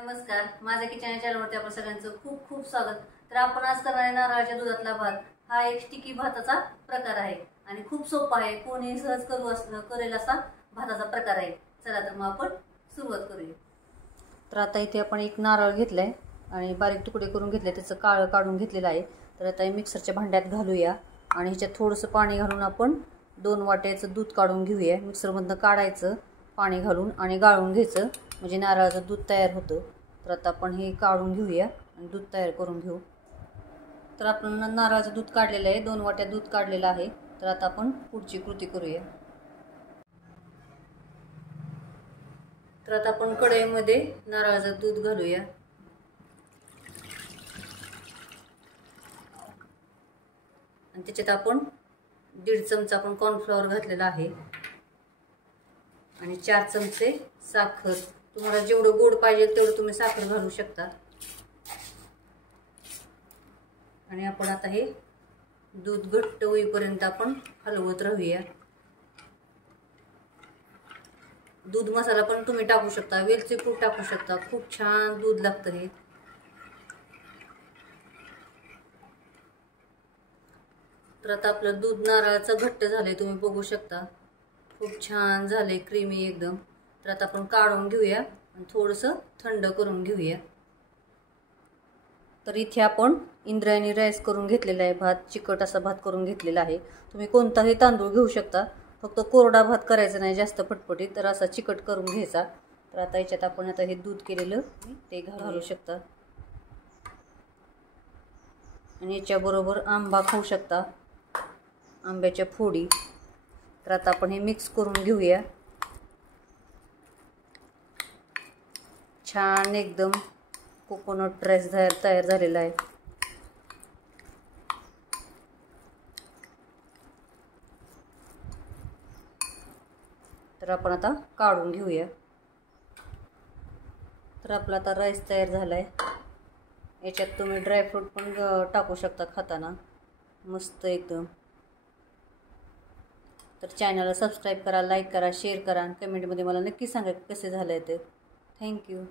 नमस्कार, माझ्या किचन चॅनलवरती आपण सगळ्यांचं खूप खूप स्वागत। तर आपण आज करणार आहे नारळाच्या दुधातला भात। हा एक स्टिकी भाताचा प्रकार आहे आणि खूप सोपा आहे, कोणी सहज करेल असा भाताचा प्रकार आहे। चला तर मग आपण सुरुवात करूया। तर आता इथे आपण एक नारळ घेतलाय आणि बारीक तुकडे करून घेतले, त्याचं काळ काढून घेतलेलं आहे। तर आता हे मिक्सरच्या भांड्यात घालूया आणि ह्याच्यात थोडंसं पाणी घालून आपण 2 वाट्याचं दूध काढून घेऊया। मिक्सरमधनं काढायचं, पाणी घालून आणि गाळून घ्यायचं, म्हणजे नारळाचं दूध तयार होतं। तर आता आपण हे काढून घेऊया आणि दूध तयार करून घेऊ। तर आपण नारळाचं दूध काढलेलं आहे, 2 वाट्या दूध काढलेलं आहे। तर आता आपण पुढची कृती करूया। तर आता आपण कढईमध्ये नारळाचं दूध घालूया आणि त्याच्यात आपण 1.5 चमचा आपण कॉर्नफ्लॉवर घातलेला आहे आणि 4 चमचे साखर। तुम्हाला जेवढं गोड पाहिजे तेवढं तुम्ही साखर घालू शकता। आणि आपण आता हे दूध घट्ट होईपर्यंत आपण हलवत राहूया। दूध मसाला पण तुम्ही टाकू शकता, वेलची पूड टाकू शकता, खूप छान दूध लागतं हे। तर आता आपलं दूध नारळाचं घट्ट झालंय, तुम्ही बघू शकता, खूप छान झाले, क्रीमी एकदम। तर आता आपण काढून घेऊया आणि थोडंसं थंड करून घेऊया। तर इथे आपण इंद्रायणी राईस करून घेतलेला आहे, भात चिकट असा भात करून घेतलेला आहे। तुम्ही कोणताही तांदूळ घेऊ शकता, फक्त कोरडा भात करायचा नाही, जास्त पटपटीत, तर असा चिकट करून घ्यायचा। तर आता याच्यात आपण आता हे दूध केलेलं ते घालू शकता आणि याच्याबरोबर आंबा खाऊ शकता, आंब्याच्या फोडी। तर आता आपण हे मिक्स करून घेऊया, छान एकदम कोकोनट राईस तयार झालेला आहे। तर आपण आता काढून घेऊया। तर आपला आता राईस तयार झालाय। याच्यात तुम्ही ड्रायफ्रूट पण टाकू शकता खाताना, मस्त एकदम। तर चॅनलला सबस्क्राईब करा, लाईक करा, शेअर करा आणि कमेंटमध्ये मला नक्की सांगा कसे झाले ते। थँक्यू।